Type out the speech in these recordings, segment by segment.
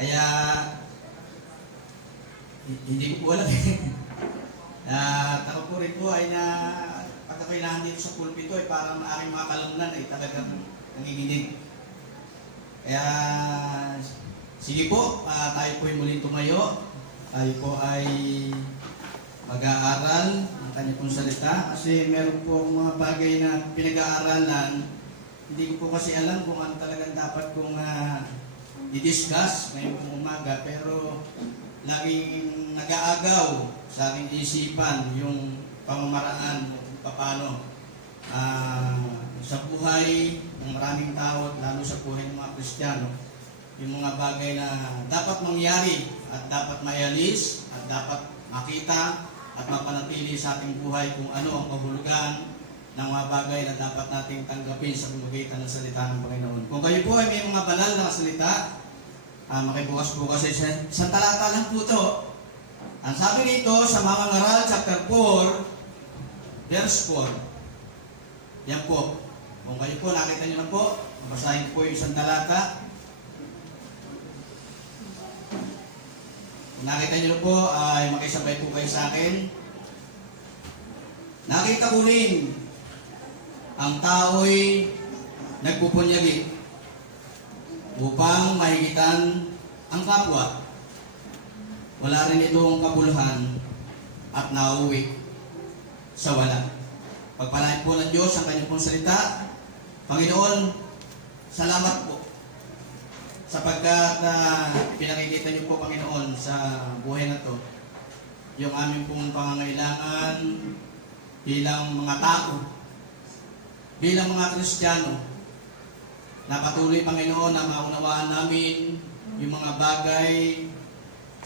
Kaya, hindi ko po alam. At ako po rin po ay pagkakailangan dito sa pulpito ay parang aking mga kalungnan ay talagang nanginginig. Kaya, sige po, tayo po ay muling tumayo. Tayo po ay mag-aaral ng kanya pong salita. Kasi meron po akong mga bagay na pinag-aaralan. Hindi ko po kasi alam kung ano talagang dapat kong i-discuss ngayong pong umaga. Pero laging nag-aagaw sa aking isipan yung pamamaraan kung paano sa buhay ng maraming tao at lalo sa buhay ng mga Kristiyano, yung mga bagay na dapat mangyari at dapat maialis at dapat makita at mapanatili sa ating buhay kung ano ang kahulugan ng mga bagay na dapat nating tanggapin sa pamamagitan ng salita ng Panginoon. Kung kayo po ay may mga banal na salita, makibukas-bukas sa isang talata lang po ito. Ang sabi nito sa mga ngaral, chapter 4, verse 4. Yan po. Kung kayo po, nakita nyo na po, basahin po yung isang talata. Kung nakita nyo na po, ay makisabay po kayo sa akin. Nakita ko rin, ang tao'y nagpupunyagi upang mahigitan ang kapwa. Wala rin itong kabuluhan at nauwi sa wala. Pagpalain po ng Diyos ang kanyang pong salita. Panginoon, salamat po sapagkat pinakikita niyo po, Panginoon, sa buhay na to yung aming pong pangangailangan bilang mga tao, bilang mga Kristiyano, na patuloy, Panginoon, na maunawaan namin yung mga bagay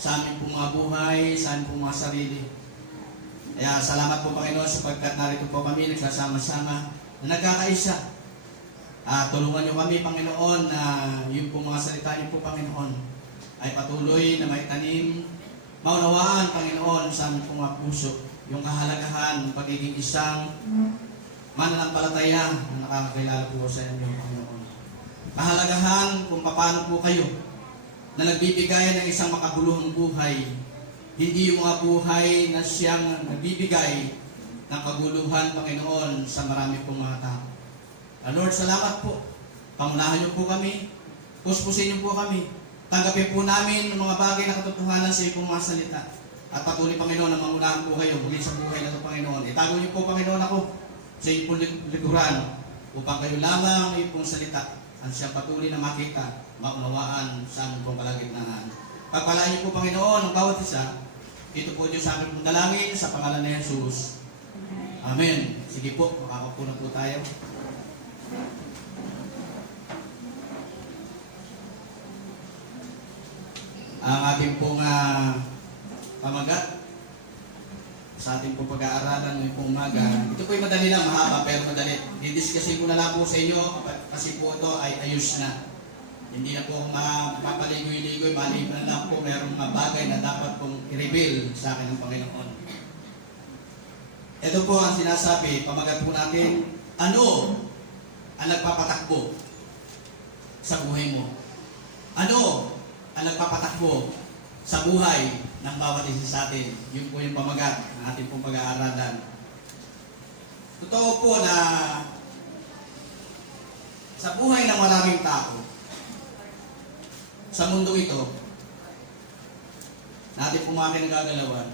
sa aming pong mga buhay, sa aming pong mga sarili. Kaya salamat po, Panginoon, sapagkat narito po kami nagsasama-sama na nagkakaisa. Tulungan niyo kami, Panginoon, na yung pong mga salita niyo po, Panginoon, ay patuloy na maitanim, maunawaan, Panginoon, sa aming pong mga puso, yung kahalagahan ng pagiging isang mananampalataya na nakakakilala po sa inyo, Panginoon. Kahalagahan kung paano po kayo na nagbibigay ng isang makabuluhang buhay, hindi yung mga buhay na siyang nagbibigay ng kaguluhan, Panginoon, sa marami pong mga tao. Lord, salamat po. Pangunahan niyo po kami, puspusin niyo po kami, tanggapin po namin ang mga bagay na katotohanan sa iyong mga salita. At patuloy, Panginoon, na mangunahan po kayo muli sa buhay na ito, Panginoon. Itago niyo po, Panginoon, ako sa iyong pong likuran upang kayo lamang ang iyong pong salita at siya patuloy na makita, maunawaan sa aming pong kalagitnaan. Pagpalain niyo po, Panginoon, ang bawat isa. Ito po Diyos sa aming pong dalangin sa pangalan ni Jesus. Amen. Sige po, makakapo na po tayo. Ang ating pong pamagat sa ating pong pag-aaralan ngayong umaga. Ito po ay madali lang, mahaba pero madali. Didiscusin ko na lang po sa inyo kasi po ito ay ayos na. Hindi na po mapapaligoy-ligoy, maliban lang po mayroong mga bagay na dapat pong i-reveal sa akin ng Panginoon. Ito po ang sinasabi, pamagat po natin, ano ang nagpapatakbo sa buhay mo? Ano ang nagpapatakbo sa buhay ng bawat isa sa atin? Yun po yung pamagat ng ating pong pag-aaralan. Totoo po na sa buhay ng maraming tao, sa mundo ito, natin pong mga kinagagalawan,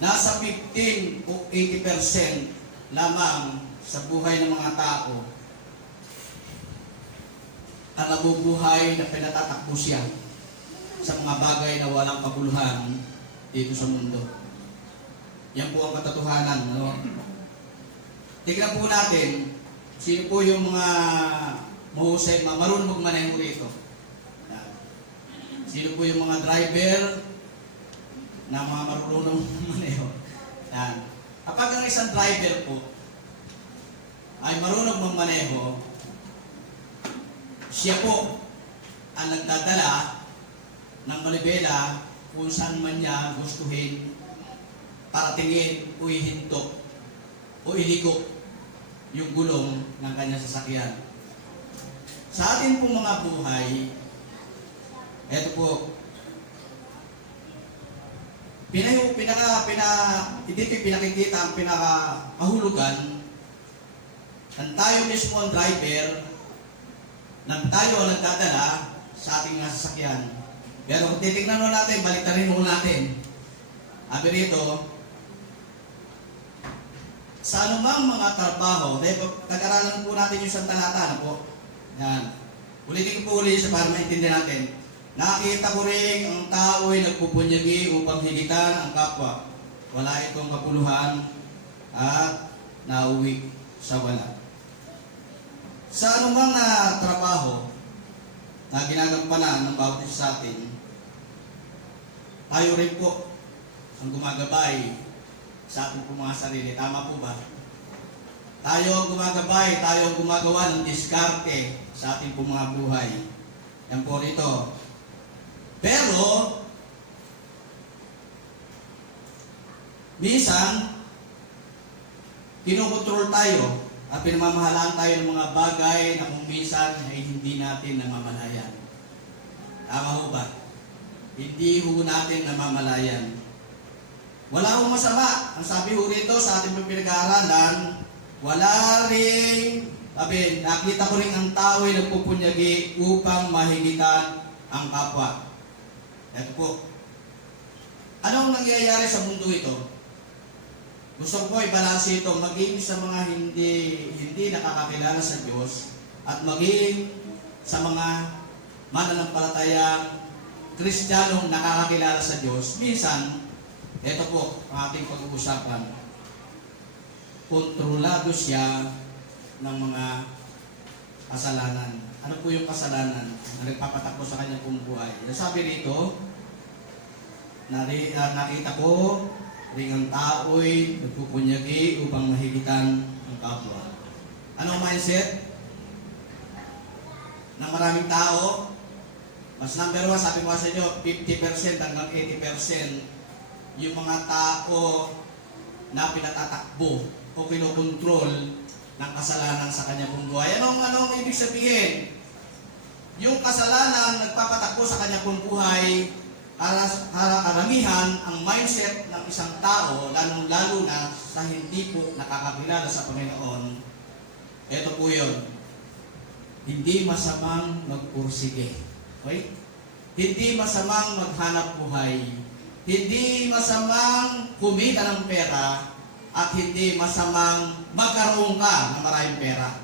nasa 15 o 80% lamang sa buhay ng mga tao ang nabubuhay na pinatatakbo siya sa mga bagay na walang kabuluhan dito sa mundo. Yan po ang katotohanan. No? Tignan po natin, sino po yung mga mahusay, marunong magmaneho rito. Sino po yung mga driver na mga marunong magmaneho. Kapag ang isang driver po ay marunong magmaneho, siya po ang nagdadala ng malibela kung saan man niya gustuhin para tingin o ihinto o iliko yung gulong ng kanyang sasakyan. Sa atin pong mga buhay, eto po, pinakikita ang pinakahulugan ng tayo mismo ang driver, ng tayo ang nagdadala sa ating mga sasakyan. Pero kung titignan mo natin, baliktarin mo natin. Sabi rito, sa anumang mga trabaho, dahil pag-aralan po natin yung isang talata na po. Yan. Ulitin ko po ulit sa para maintindihan natin. Nakita ko rin ang tao'y nagpupunyagi upang higitan ang kapwa. Wala itong kapuluhan at nauwi sa wala. Sa anumang na trabaho na ginagampanan ng bawat isa sa atin, tayo rin po ang gumagabay sa ating mga sarili. Tama po ba? Tayo ang gumagabay, tayo ang gumagawa ng diskarte sa ating mga buhay. Yan po rito. Pero, minsan, kinokontrol tayo at pinamamahalaan tayo ng mga bagay na kung minsan ay hindi natin namamalayan. Tama ho ba? Hindi ho natin namamalayan. Wala hong masama. Ang sabi ho rito sa ating pinag-aaralan, wala ring, sabi, nakita ko rin ang tao ay nagpupunyagi upang mahigitan ang kapwa. Ito po. Anong nangyayari sa mundo ito? Gusto ko i-balance ito, maging sa mga hindi nakakakilala sa Diyos at maging sa mga mananampalatayang Kristiyanong nakakakilala sa Diyos. Minsan, ito po ang ating pag-uusapan. Kontrolado siya ng mga kasalanan. Ano po yung kasalanan na nagpapatakbo sa kanyang buhay? Sabi rito, nakita ko ring ang tao'y nagpupunyagi upang mahigitan ang kapwa. Anong mindset? Na maraming tao, mas number 1, sabi ko sa inyo, 50% hanggang 80% yung mga tao na pinatatakbo o kinokontrol ng kasalanan sa kanyang buhay. Anong ibig sabihin? Yung kasalanan nagpapatakbo sa kanyang buhay, karamihan ang mindset ng isang tao, lalong-lalo na sa hindi po nakakakilala sa Panginoon, ito po yun. Hindi masamang magpursige. Okay? Hindi masamang maghanap buhay. Hindi masamang kumita ng pera at hindi masamang magkaroon ka ng maraming pera.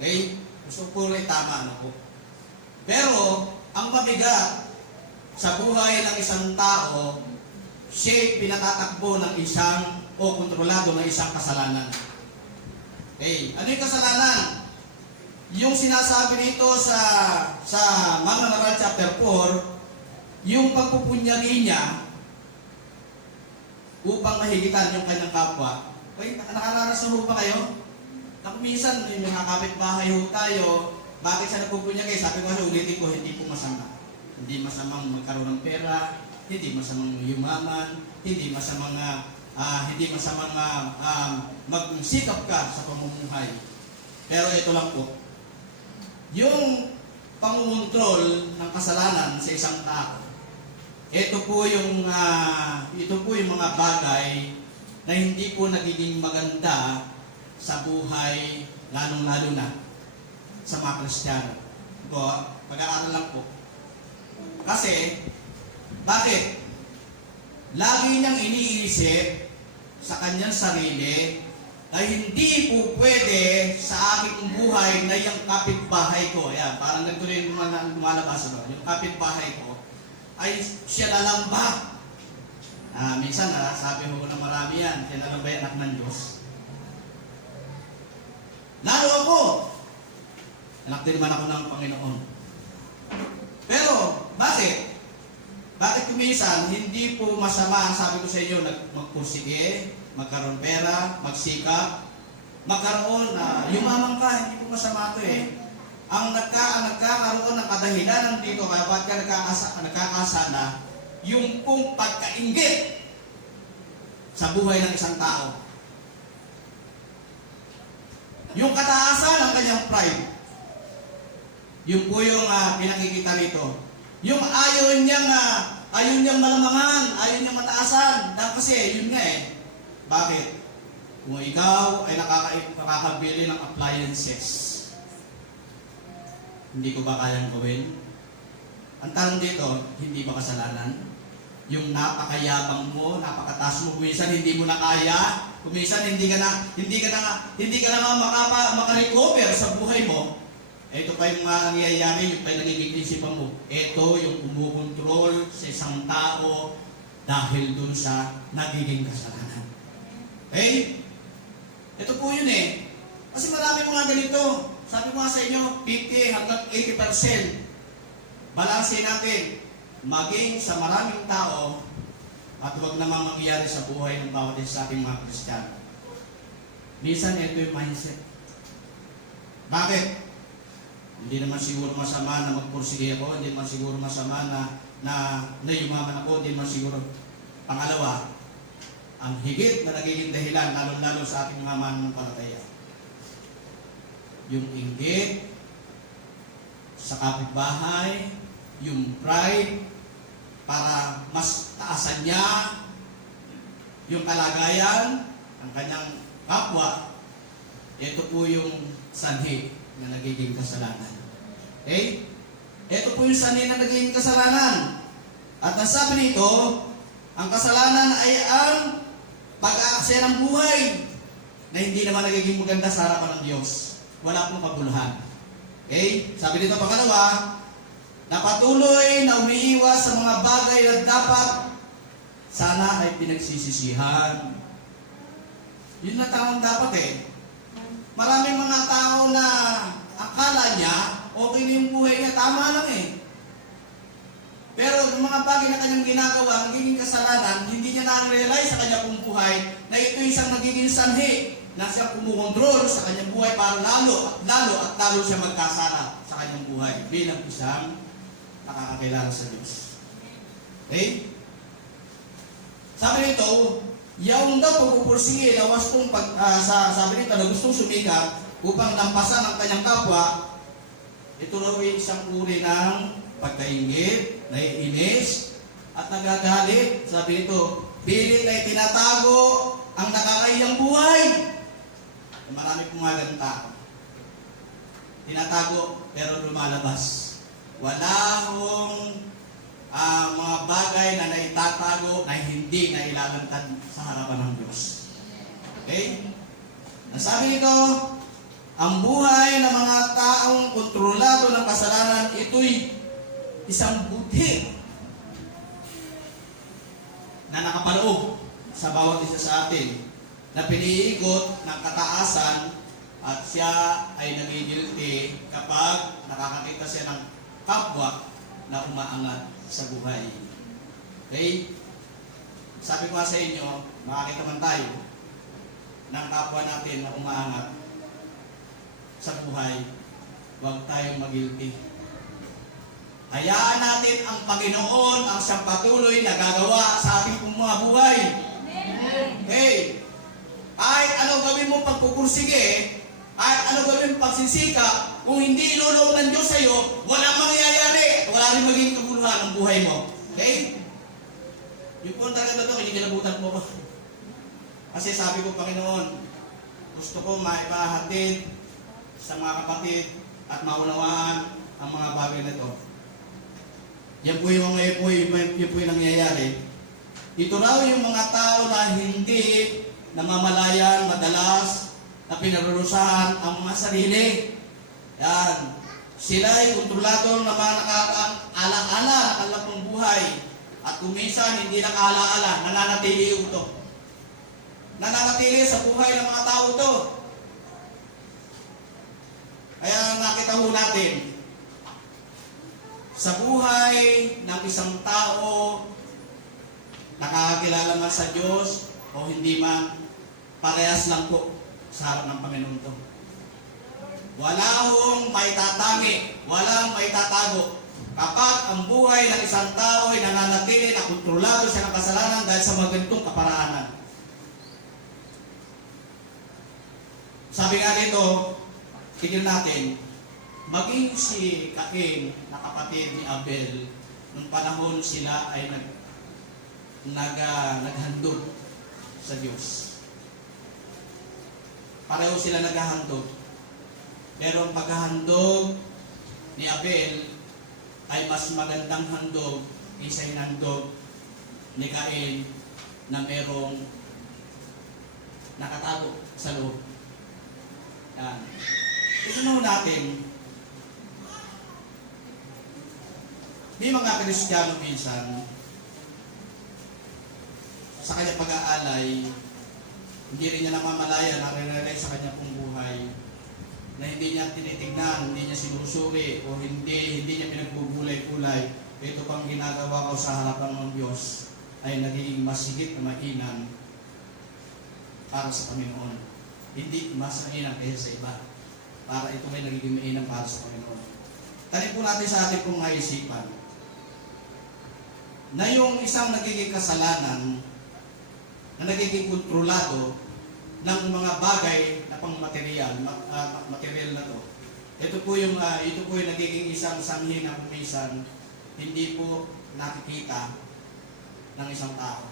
Okay? Gusto ko rin tama, ano po. Pero, ang mabigat sa buhay ng isang tao, siya'y pinatatakbo ng isang o kontrolado ng isang kasalanan. Okay? Ano yung kasalanan? Yung sinasabi nito sa Mga Ngaral chapter 4, yung pagpupunyagi niya upang mahigitan yung kanyang kapwa. Okay, nakaranas na ho ba kayo? Na kung minsan, yung mga kapitbahay ho tayo, bakit siya nagpupunyagi? Sabi ko, ulitin ko, hindi po masama. Hindi masamang magkaroon ng pera, hindi masamang yumaman, hindi masamang magsikap ka sa pamumuhay. Pero ito lang po, yung pangungontrol ng kasalanan sa isang tao, ito po yung mga bagay na hindi po nagiging maganda sa buhay, lalong-lalo na sa mga Kristiyano. Ito, pag-aaral lang po. Kasi, bakit? Lagi niyang iniisip sa kanyang sarili na hindi po pwede sa aking buhay na yung kapitbahay ko. Ayan, parang ganito rin lumalabas. Yung kapitbahay ko ay siya na lang ba? Minsan sabi mo ng marami yan, siya na lang ba yung anak ng Diyos? Lalo ako, anak din naman ako ng Panginoon. Pero, bakit? Bakit kuminsan, hindi po masama, sabi ko sa inyo, magpursige, magkaroon pera, magsikap, magkaroon yumaman ka, hindi po masama ito eh. Ang nagkakaroon ng kadahilanan dito, kaya ba't ka nagkakasala, yung pong pagkainggit sa buhay ng isang tao. Yung kataasan ng kanyang pride. Yun po yung pinakikita rito. Yung ayaw niyang malamangan, ayaw niyang mataasan. Dahil kasi, yun nga eh. Bakit? Kung ikaw ay nakakabili ng appliances, hindi ko ba kayang gawin? Ang tanong dito, hindi ba kasalanan? Yung napakayabang mo, napakataas mo, kuminsan hindi mo na kaya, kuminsan hindi ka na makarecover sa buhay mo. Ito pa yung mga nangyayari, yung pa yung nagiging isipan mo. Ito yung kumukontrol sa isang tao dahil dun sa nagiging kasalanan. Okay? Ito po yun eh. Kasi marami mga ganito. Sabi ko nga sa inyo, 50 hanggang 80%. Balansin natin. Maging sa maraming tao at huwag namang mangyayari sa buhay ng bawat isa sa ating mga Kristiyano. Minsan ito yung mindset. Bakit? Hindi naman siguro masama na magpursige ako, hindi naman siguro masama na yumaman ako, hindi naman siguro. Pangalawa, ang higit na nagiging dahilan, lalo-lalo sa ating mga mananampalataya, yung inggit sa kapitbahay, yung pride, para mas taasan niya yung kalagayan ng kanyang kapwa. Ito po yung sanhi na nagiging kasalanan. Okay? Ito po yung sanhi na nagiging kasalanan. At ang sabi nito, ang kasalanan ay ang pag-aaksaya ng buhay na hindi naman nagiging maganda sa harapan ng Diyos. Wala pong kabuluhan. Okay? Sabi dito pangalawa, na patuloy na umiiwas sa mga bagay na dapat sana ay pinagsisisihan. Yun na tamang dapat eh. Maraming mga tao na akala niya okay na yung buhay niya, tama lang eh. Pero yung mga bagay na kanyang ginagawa, nagiging kasalanan, hindi niya na-realize sa kanyang buhay na ito isang nagiging sanhi na siya kumukontrol sa kanyang buhay para lalo siya magkasala sa kanyang buhay bilang isang nakakakilala sa Diyos. Okay? Sabi nito, yung daw pagpupursige na wastong sabi nito na gustong sumikap upang lampasan ang kanyang kapwa, ito raw ay isang uri ng pagkaingit, naiinis, at nagagalit. Sabi nito, pilit na itinatago ang nakakahiyang buhay. Marami pong mga ganun tao. Tinatago pero lumalabas. Wala hong mga bagay na naitatago na hindi na ilalantad sa harapan ng Diyos. Okay? Nasabi nito, ang buhay ng mga taong kontrolado ng kasalanan, ito'y isang buti na nakapaloob sa bawat isa sa atin na piniikot ng kataasan at siya ay nagigilty kapag nakakakita siya ng kapwa na umaangat sa buhay. Okay? Sabi ko nga sa inyo, makakita man tayo ng kapwa natin na umaangat sa buhay, huwag tayong magilty. Hayaan natin ang Panginoon ang siyang patuloy na gagawa sa ating mga buhay. Okay? Kahit ano gawin mo pagpupursige, kahit ano gawin mo pagsisika, kung hindi ilulong ng Diyos sa iyo, walang mangyayari. Wala rin maging kabuluhan ang buhay mo. Okay? Yung po talaga ito, hindi kinabutan mo ko. Kasi sabi ko, Panginoon, gusto ko maipahatid sa mga kapatid at maunawaan ang mga bagay na ito. Yan po yung nangyayari. Ito raw yung mga tao na hindi namamalayan madalas na pinarurusahan ang mga sarili. Yan. Sila ay kontrolado na mga nakakaala-ala ng kanilang buhay. At kuminsan hindi nakaala-ala, nananatili ito. Nananatili sa buhay ng mga tao ito. Kaya nakita ho natin, sa buhay ng isang tao, nakakakilala man sa Diyos o hindi man, parehas lang po sa harap ng Panginoon ito. Wala hong may tatangi, walang may tatago. Kapag ang buhay ng isang tao ay nananatili na kontrolado siya ng kasalanan dahil sa mga ganitong kaparaanan. Sabi nga dito, tigil natin, maging si Cain na kapatid ni Abel, nung panahon sila ay naghandog sa Diyos. Pareho sila naghahandog. Pero ang paghahandog ni Abel ay mas magandang handog kaysa hinandog ni Cain na merong nakatago sa loob. Yan. Ito natin, may mga Kristiyano minsan, sa kanyang pag-aalay, hindi rin niya namamalaya, nare-realize sa kanyang pong buhay, na hindi niya tinitignan, hindi niya sinusuri, o hindi niya pinagbubulay-kulay. Ito pang ginagawa ko sa harapan ng Diyos ay nagiging masigit na mainam para sa Panginoon. Hindi mas mainam kaysa sa iba. Para ito may nagiging mainam para sa Panginoon. Tanin po natin sa ating pong isipan na yung isang nagiging kasalanan na nagiging kontrolado ng mga bagay na pang material na to. Ito po yung nagiging isang sanhi na kumisan hindi po nakikita ng isang tao.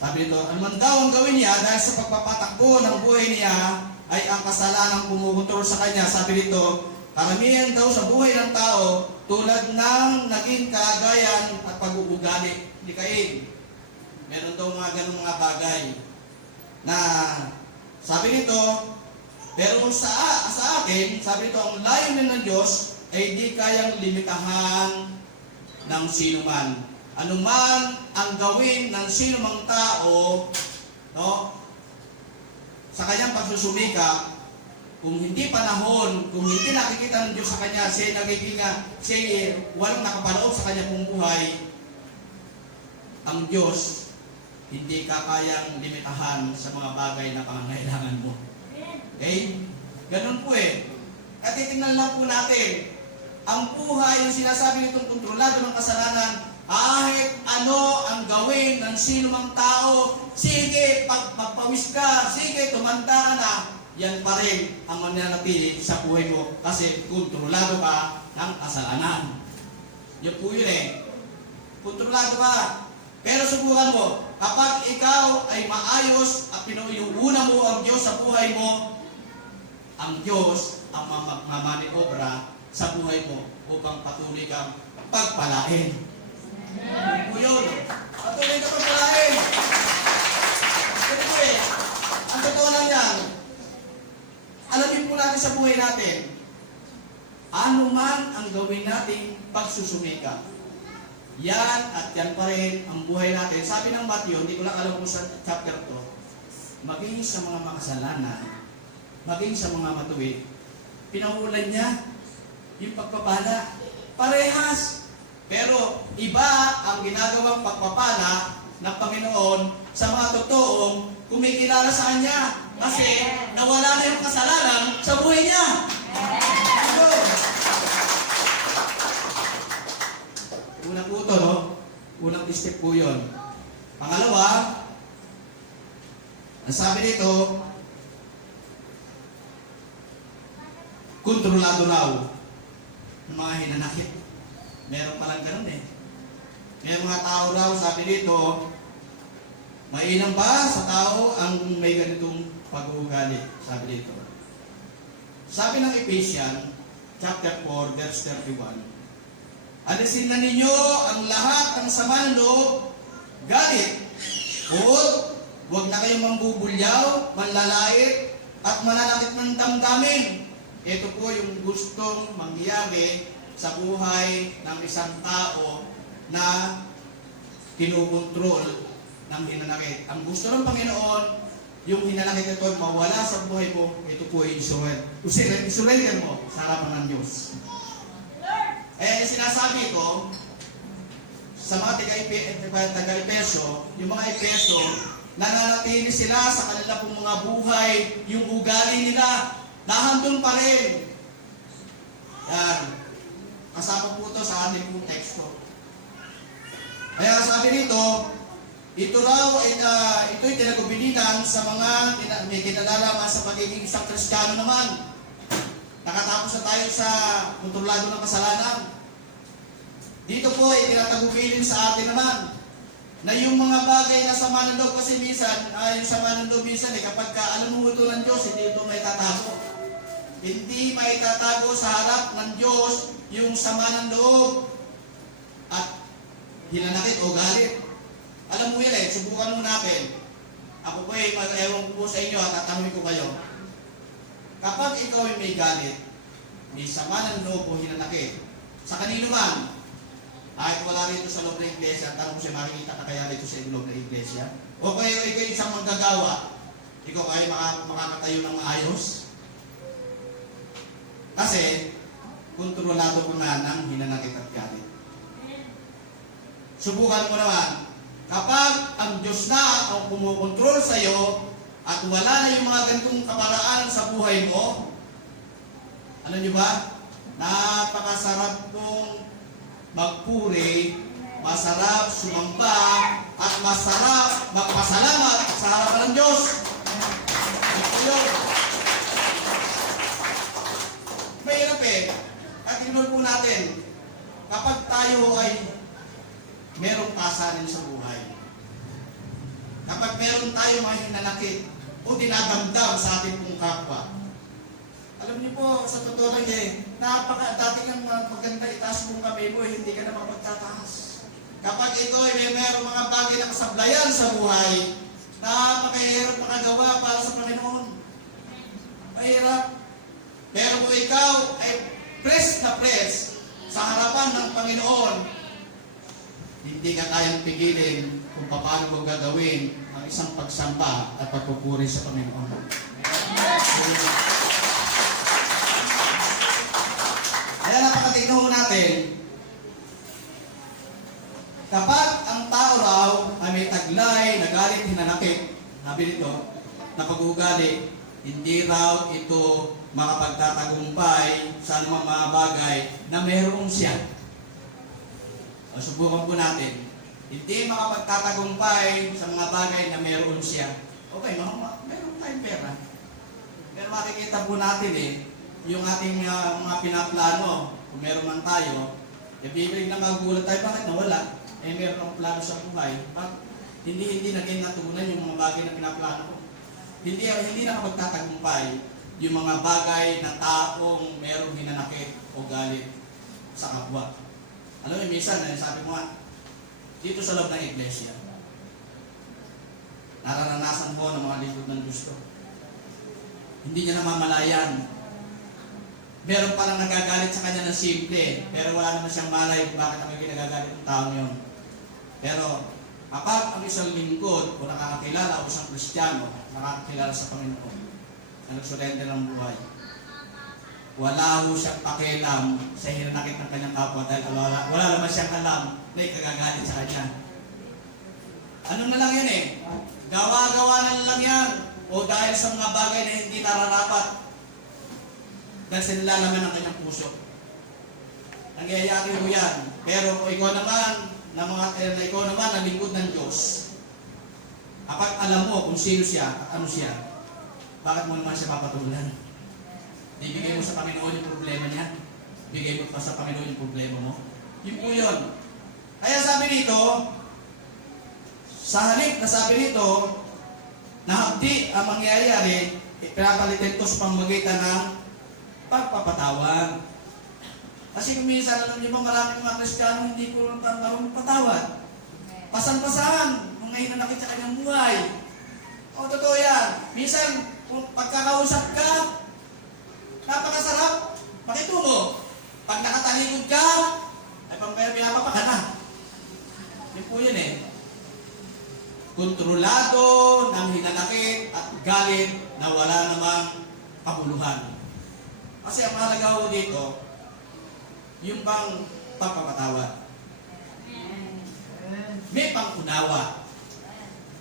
Sabi nito, anuman daw ang gawin niya dahil sa pagpapatakbo ng buhay niya ay ang kasalanang kumukontrol sa kanya. Sabi nito, karamihan daw sa buhay ng tao tulad ng naging kalagayan at pag-uugali ni Cain. Meron daw mga ganung mga bagay na sabi nito, pero sa akin, sabi nito, ang layunin ng Diyos ay di kayang limitahan ng sino man. Anuman ang gawin ng sino mang tao, no, sa kanyang pagsusumika, kung hindi panahon, kung hindi nakikita ng Diyos sa kanya, siya walang nakapanoob sa kanya pong buhay, ang Diyos hindi kakayang limitahan sa mga bagay na pangangailangan mo. Okay? Ganun po eh. At titingnan lang po natin, ang buhay, yung sinasabi nitong kontrolado ng kasalanan, kahit ano ang gawin ng sino mang tao, sige, magpawis ka, sige, tumanda ka na, yan pa rin ang mananatili sa buhay mo kasi kontrolado ka ng kasalanan. Yan po yun eh. Kontrolado ka. Pero subukan mo, kapag ikaw ay maayos at pinuuna mo ang Diyos sa buhay mo, ang Diyos ang mamaniobra sa buhay mo upang patuloy kang pagpalain. O yun, patuloy kang pagpalain. Kasi po eh, ang totoo lang yan, alamin po natin sa buhay natin, ano man ang gawin nating pagsusumika, yan at yan pa rin ang buhay natin. Sabi ng Matthew, hindi ko lang alam kung sa chapter 2, maging sa mga makasalanan, maging sa mga matuwid, pinangulan niya yung pagpapala. Parehas. Pero iba ang ginagawang pagpapala ng Panginoon sa mga totoong kumikilala sa Kanya. Kasi nawala na yung kasalanan sa buhay niya. Unang po ito, no? Unang step po yun. Pangalawa, ang sabi dito, kontrolado raw ng mga hinanakit. Meron palang ganun eh. May mga tao raw, sabi dito, mainam ba sa tao ang may ganitong pag-uugali? Sabi dito. Sabi ng Ephesians, chapter 4, verse 31, alisin na ninyo ang lahat ng sama ng loob, galit, huwag na kayong mambubulyaw, manlalait, at mananakit ng damdamin. Ito po yung gustong mangyari sa buhay ng isang tao na kinukontrol ng hinanakit. Ang gusto ng Panginoon, yung hinanakit ito mawala sa buhay mo, ito po ay isurrender mo sa harapan ng Diyos. Eh, sinasabi ko sa mga taga-Epeso, yung mga Epeso, nananatili sila sa kanila pong mga buhay, yung ugali nila, nahandun pa rin. Yan. Kasama po ito sa ating pong teksto. Kaya sabi nito, ito raw ay ito'y tinagubilinan sa mga may kinalalaman sa pagiging isang Kristiyano naman. Nakatapos na tayo sa kontrolado ng kasalanan. Dito po ay tinatagupilin sa atin naman na yung mga bagay na sama ng loob, kasi minsan, yung sama ng loob minsan kapag alam mo ito ng Diyos, hindi ito may tatago. Hindi may tatago sa harap ng Diyos yung sama ng loob at hinanakit o galit. Alam mo yan subukan mo natin. Ako po ewan ko po sa inyo at tatanungin ko kayo. Kapag ikaw ay may galit, may sama ng loob o hinanakit, sa kanino man, kahit wala rito sa loob ng iglesia, tanong ko siya, makikita ka kaya rito sa loob ng iglesia? O kaya ikaw isang manggagawa, ikaw ay makakatayo ng maayos? Kasi, kontrolado ko na ng hinanakit at galit. Subukan mo naman, kapag ang Diyos na ang kumukontrol sa iyo at wala na yung mga ganitong kaparaan sa buhay mo, alam niyo ba, napakasarap pong magpuri, masarap sumamba, at masarap magpasalamat sa harapan ng Diyos. Ito yun. Mahirap at inulit po natin, kapag tayo ay merong pasanin sa buhay, kapag meron tayo mga hinanakit o dinadamdam sa ating pong kapwa, alam niyo po, sa totoo lang dati kang maganda itaas mong kamay mo, hindi ka na mapagtataas. Kapag ito ay merong mga bagay na kasablayan sa buhay, napakahirap makagawa para sa Panginoon. Mahirap. Pero kung ikaw ay press na press sa harapan ng Panginoon, hindi ka kayang pigilin kung paano mo gagawin ang isang pagsamba at pagpupuri sa Panginoon. Kaya napakatignan natin, kapag ang tao raw ay may taglay, nagalit, hinanakit, sabi nito, na pag-uugali, hindi raw ito makapagtatagumpay sa anumang mga bagay na mayroon siya. Subukan po natin, hindi makapagtatagumpay sa mga bagay na mayroon siya. Okay, mayroon tayong pera. Pero makikita po natin yung ating mga pinaplano, kung meron man tayo, bibig na magugulat tayo, bakit nawala? Meron akong plano sa buhay. Hindi naging natugunan yung mga bagay na pinaplano ko. Hindi nakapagtatagumpay yung mga bagay na taong merong hinanakit o galit sa kapwa. Alam mo, minsan, sabi mo nga, dito sa loob ng iglesia, nararanasan mo ng mga likod ng gusto. Hindi niya namamalayan. Meron palang nagagalit sa kanya ng simple, pero wala naman siyang malay kung bakit ang ginagagalit ng taong yun. Pero kapag ang isang lingkod o nakakakilala o isang Kristiyano, nakakakilala sa Panginoon, na nagsurrender ng buhay, wala ho siyang pakialam sa hinanakit ng kanyang kapwa dahil wala naman siyang alam na ikagagalit sa kanya. Ano na lang yan gawa-gawa na lang yan o dahil sa mga bagay na hindi nararapat dahil sa nilalaman ng kanyang puso. Nangyayari mo yan. Pero kung ikaw naman, ikaw naman ang lingkod ng Diyos, kapag alam mo kung sino siya at ano siya, bakit mo naman siya papatulan? Ibigay mo sa Panginoon yung problema niya. Bigay mo pa sa Panginoon yung problema mo. Yun po yun. Kaya sabi dito, sa halip na sabi dito, na hapdi ang mangyayari, pinapalitin ito sa pamamagitan ng pagpapatawad. Kasi kung minsan, alam niyo ba, maraming mga Kristiyano hindi ko marunong patawad. Pasan-pasan, mga hinanakit sa kanyang buhay. O, totoo yan. Minsan, kung pagkakausap ka, napakasarap, makitungo. Pag nakatalikod ka, ay pinapapa ka na. Yun po yun Kontrolado ng hinanakit at galit na wala namang kabuluhan. Kasi ang mahalaga ho dito, yung bang pagpapatawad. May pangunawa.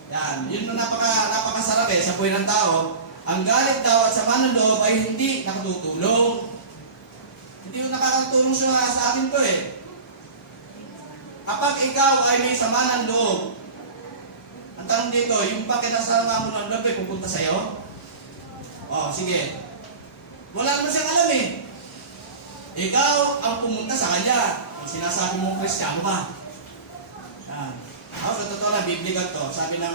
Yan, yun ang napakasarap sa buhay ng tao. Ang galit daw at sama ng loob ay hindi nakatutulong. Hindi yung nakakatulong sa atin to Kapag ikaw ay may sama ng loob, ang tanong dito, yung pa kinasama mo ng loob ay pupunta sa'yo? Sige. Wala naman siyang alam eh. Ikaw ang pumunta sa kanya. Ang sinasabi mong Kristiyano ka. Yan. Ako sa totoo lang, biblical to. Sabi ng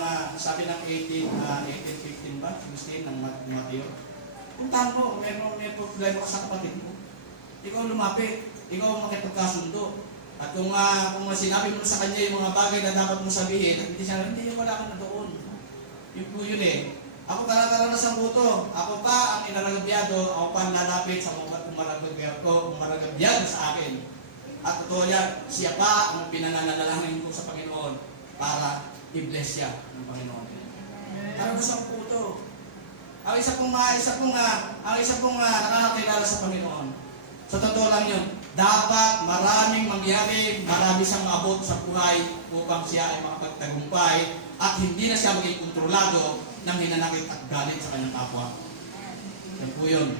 18:15 ba? 16 ng Mateo. Puntahan mo, may problema ka sa kapatid mo. Ikaw lumapit. Ikaw ang makipagkasundo. At kung sinabi mo sa kanya yung mga bagay na dapat mo sabihin, at hindi siya, hindi, wala ka na doon. Yun po yun eh. Ako karanasan ko to. Ako pa ang inaragabyado, ako pa ang lalapit sa umaragabyado sa akin. At totoo yan, siya pa ang pinananalangin ko sa Panginoon para i-bless siya ng Panginoon. Karanasan ko to. Ang isa pong nakakakilala sa Panginoon. Sa totoo lang yun, dapat maraming mangyari, marami siyang maabot sa buhay upang siya ay makapagtagumpay at hindi na siya maging kontrolado ng hinanakit at galit sa kanyang kapwa. Yan po yun.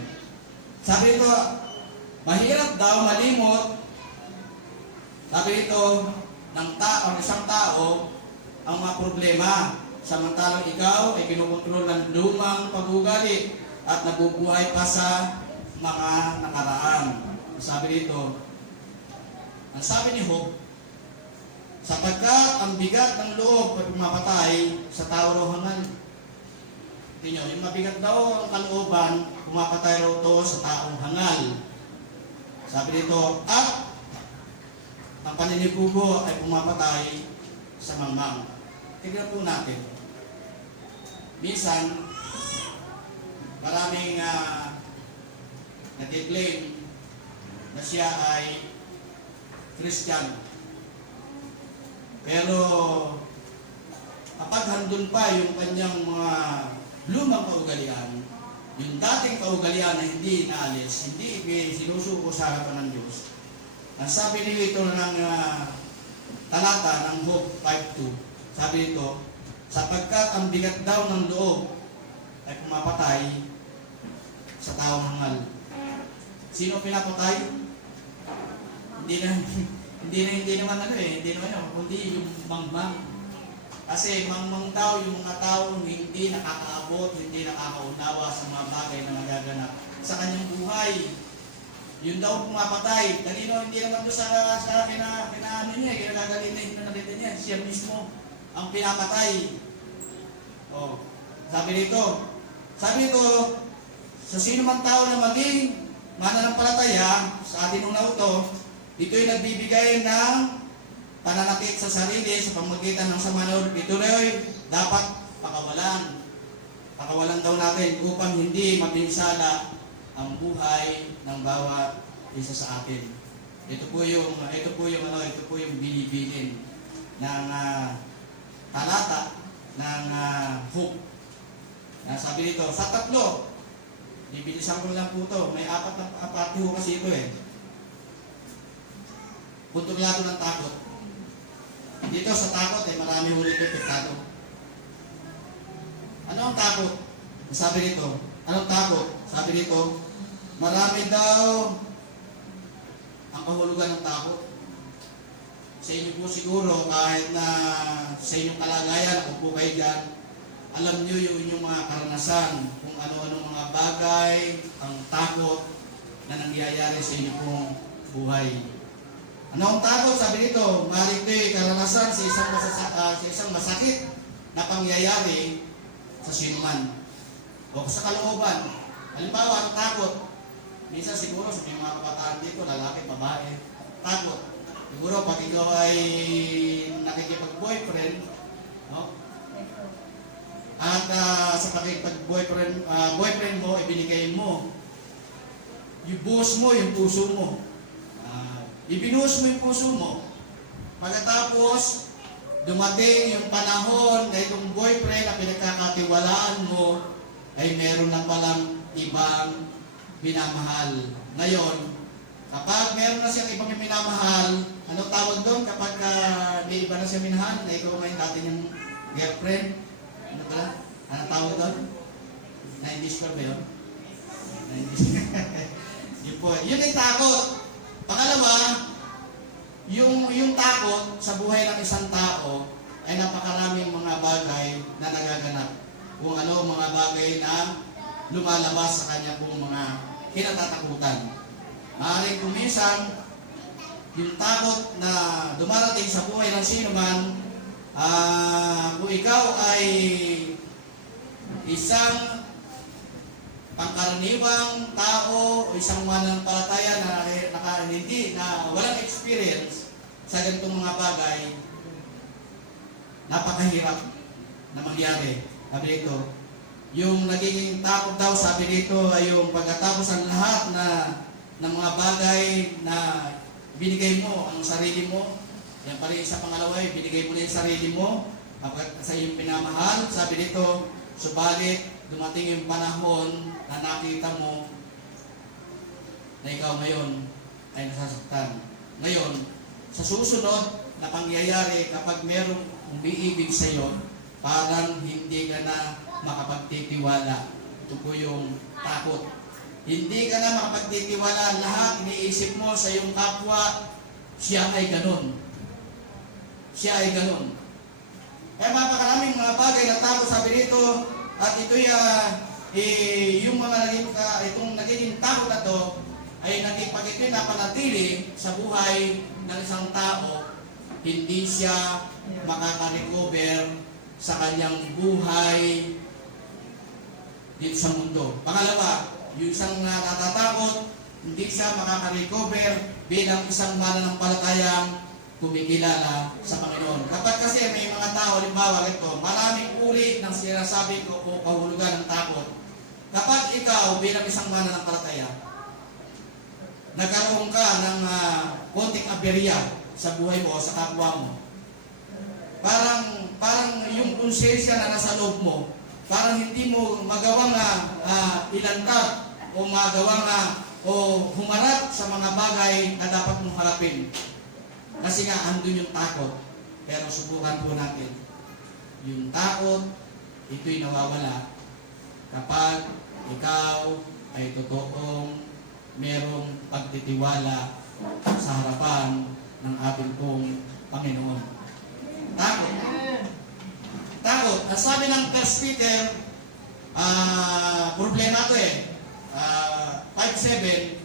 Sabi ito, mahirap daw malimot, sabi ito, ng isang tao ang mga problema, samantalang ikaw ay kinukontrol ng lumang pag-ugali at nabubuhay pa sa mga nakaraan. Sabi dito, ang sabi ni Job, sapagkat ang bigat ng loob ay pumapatay sa tao raw hangal. Tingnan, yung mabigat daw ang kalooban, pumapatay raw to sa taong hangal. Sabi dito, at ang paninibugo ay pumapatay sa mangmang. Tignan po natin. Minsan, maraming nag-claim na siya ay Christian. Pero kapag handun pa yung kanyang mga lumang kaugalian, yung dating kaugalian na hindi naalis, hindi sinusuko sa harapan ng Diyos. Ang sabi nito ng talata ng Job 5:2, sabi nito, sapagkat ang bigat daw ng loob ay pumapatay sa taong hangal. Sino pinapatay? Hindi naman kundi yung mangmang. Kasi mangmang daw yung mga taong hindi nakakaabot, hindi nakakaunawa sa mga bagay na nagaganap sa kanyang buhay. Yun daw pumapatay. Talino, hindi naman doon sa kinaano niya, ginagaling na hinanalita niya. Siya mismo ang pinapatay. Oh, sabi nito, sa sino man tao na maging mananampalataya sa ating nung nauto, ito'y nagbibigay ng pananakit sa sarili sa pamamagitan ng samanod. Ito'y dapat pakawalan. Pakawalan daw natin upang hindi mapinsala ang buhay ng bawat isa sa atin. Ito po yung binibilin ng talata ng Job. Sabi dito, sa tatlo, bibilisan ko lang po ito. May apat ho kasi ito eh. Kontrolado ng takot. Dito sa takot ay marami ulit yung pektado. Ano ang takot? Sabi dito, anong takot? Sabi dito, marami daw ang kahulugan ng takot. Sa inyo po siguro, kahit na sa inyong kalagayan, kung po kayo dyan, alam nyo yung inyong mga karanasan, kung ano-ano mga bagay, ang takot na nangyayari sa inyong pong buhay. Ano ang takot? Sabi dito, maaaring ito'y karanasan sa isang masakit na pangyayari sa sinuman o sa kalooban. Halimbawa, ang takot. Minsan siguro sa mga kabataan dito, lalaki, babae, takot. Siguro pag ikaw ay nakikipag-boyfriend, no? At sa pakikipag-boyfriend mo, ibinigay mo. Ibuhos mo yung puso mo. Ibinuhos mo yung puso mo. Pagkatapos, dumating yung panahon na itong boyfriend na pinagkakatiwalaan mo ay meron na palang ibang minamahal. Ngayon, kapag meron na siyang ibang minamahal, anong tawag doon kapag may iba na siya minahal na ikaw ngayon dati niyang girlfriend? Ano pala? Anong tawag doon? 90s ba yun? 90s. Yun po. Yun ay takot. Pangalawa, yung takot sa buhay ng isang tao ay napakaraming mga bagay na nagaganap. Kung ano mga bagay na lumalabas sa kanya pong mga kinatatakutan. Maaaring kuminsan, yung takot na dumarating sa buhay ng sino man, kung ikaw ay isang pangkaraniwang tao o isang mananampalataya na hindi na walang experience sa ganitong mga bagay, napakahirap na mangyari. Sabi dito, yung nagiging takot daw, sabi dito, ay yung pagkatapos ang lahat ng mga bagay na binigay mo ang sarili mo. Yan pa rin sa pangalawa, binigay mo na yung sarili mo sa iyong pinamahal. Sabi dito, subalit dumating yung panahon na nakita mo na ikaw ngayon ay nasasaktan. Ngayon, sa susunod na pangyayari, kapag merong umiibig sa iyo, parang hindi ka na makapagtitiwala. Ito po yung takot. Hindi ka na makapagtitiwala. Lahat iniisip mo sa iyong kapwa, siya ay ganun. Siya ay ganun. Kaya mapakaraming mga bagay na takot, sabi dito, at ito'y yung mga itong nagiging takot na to ay pag ito'y napanatili sa buhay ng isang tao, hindi siya makaka-recover sa kanyang buhay dito sa mundo. Pangalawa, yung isang natatakot, hindi siya makaka-recover bilang isang mananampalatayang kumikilala sa Panginoon. Kapag kasi may mga tao, halimbawa ito, maraming uri ng sinasabi ko o kahulugan ng takot. Kapag ikaw bilang isang mananampalataya, nagkaroon ka ng konting aberya sa buhay mo o sa kapwa mo, parang yung konsensya na nasa loob mo, parang hindi mo magawang ilantad o magawang o humarap sa mga bagay na dapat mong harapin. Kasi nga, andun yung takot. Pero subukan po natin. Yung takot, ito'y nawawala kapag ikaw ay totoong merong pagtitiwala sa harapan ng ating pong Panginoon. Takot. Takot. Ang sabi ng 1 Peter, problema ito 5:7,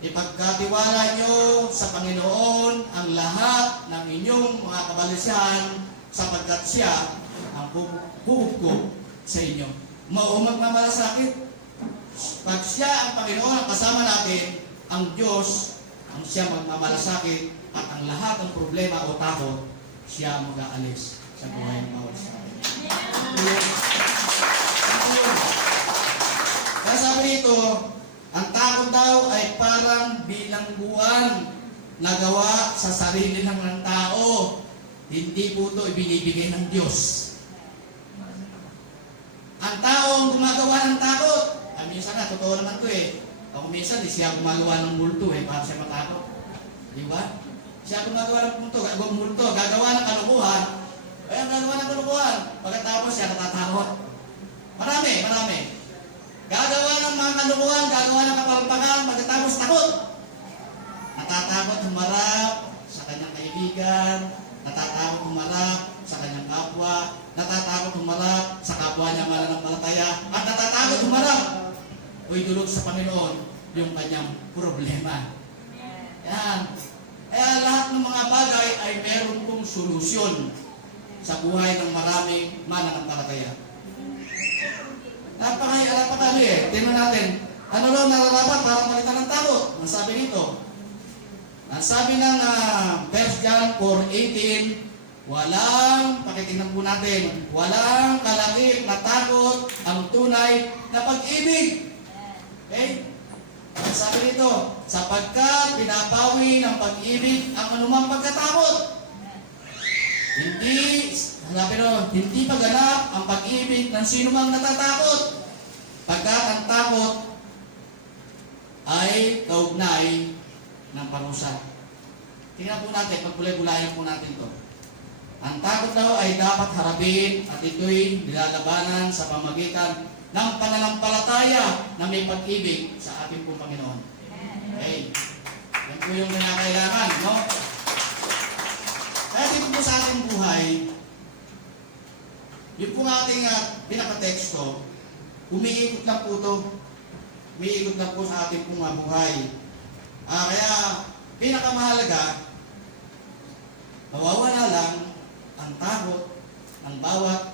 ipagkatiwala nyo sa Panginoon ang lahat ng inyong mga kabalisahan sapagkat siya ang huhukom sa inyo. Magmamalasakit. Pag siya ang Panginoon ang kasama natin, ang Diyos ang siya magmamalasakit at ang lahat ng problema o takot, siya mag-aalis sa buhay ng bawat sa atin. Kaya sabi dito, ang takot daw ay parang bilangguan na gawa sa sarili ng tao. Hindi po ito ibinibigay ng Diyos. Ang tao ang gumagawa ng takot. Minsan nga, totoo naman ito Ako minsan, siya gumagawa ng multo para siya matakot. Di ba? Siya gumagawa ng multo, gagawa ng kalukuhan. Ang gagawa ng kalukuhan. Pagkatapos siya natatakot. Marami. Gagawa ng mga kalukuhan, gagawa ng kapalpakan, pagkatapos takot. Natatakot humarap sa kanyang kaibigan, natatakot humarap sa kanyang kapwa, natatakot humarap sa kapwa niya mananampalataya, at natatakot humarap o idulog sa Panginoon yung kanyang problema. Yan. Kaya lahat ng mga bagay ay meron pong solusyon sa buhay ng maraming mananampalataya. Napaka tingnan natin, ano raw nararapat para malitan ng takot? Ang sabi dito, ang sabi ng 1 John 4:18, pakitingnan po natin, walang kalakip na takot ang tunay na pag-ibig. Okay? Ang sabi dito, sapagkat pinapawi ng pag-ibig ang anumang pagkatakot. Hindi paganap ang pag-ibig ng sino mang natatakot. Pagkat ang takot ay kaugnay ng parusa. Tingnan po natin, pagkulay-gulayan po natin ito. Ang takot daw ay dapat harapin at ito'y nilalabanan sa pamagitan ng pananampalataya na may pag-ibig sa ating pong Panginoon. Okay. Yan po yung kinakailangan, no? Kaya dito po sa ating buhay, yun po ating pinaka-teksto, umiikot lang po ito. umiikot lang po sa ating pong buhay. Kaya pinakamahalaga, mawawala lang ang takot ng bawat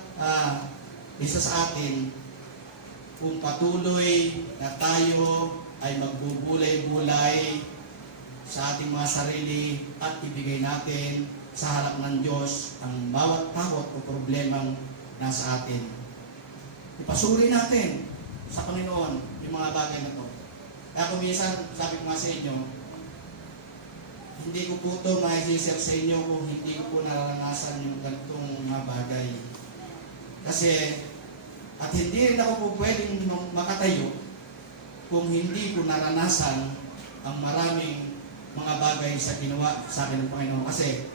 isa sa atin kung patuloy na tayo ay magbubulay-bulay sa ating mga sarili at ibigay natin sa harap ng Diyos ang bawat takot o problemang nasa atin. Ipasuri natin sa Panginoon yung mga bagay na ito. Kaya kung minsan, sabi ko nga sa inyo, hindi ko po ito ma-share sa inyo kung hindi ko po naranasan yung ganitong mga bagay. Kasi, at hindi rin ako po pwedeng makatayo kung hindi ko naranasan ang maraming mga bagay sa ginawa sa akin ng Panginoon. Kasi,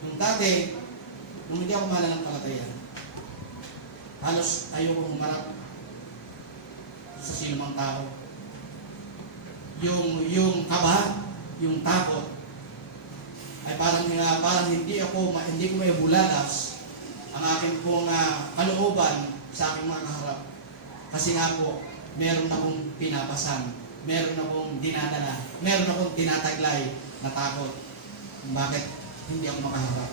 nung dati, nung hindi ako mananampalataya, halos ayoko humarap sa sinumang tao. Yung kaba, yung takot, ay parang hindi ko may bulalas ang aking pong kalooban sa aking mga kaharap. Kasi nga po, meron akong pinapasan, meron akong dinadala, meron akong tinataglay na takot. Bakit hindi ako makaharap?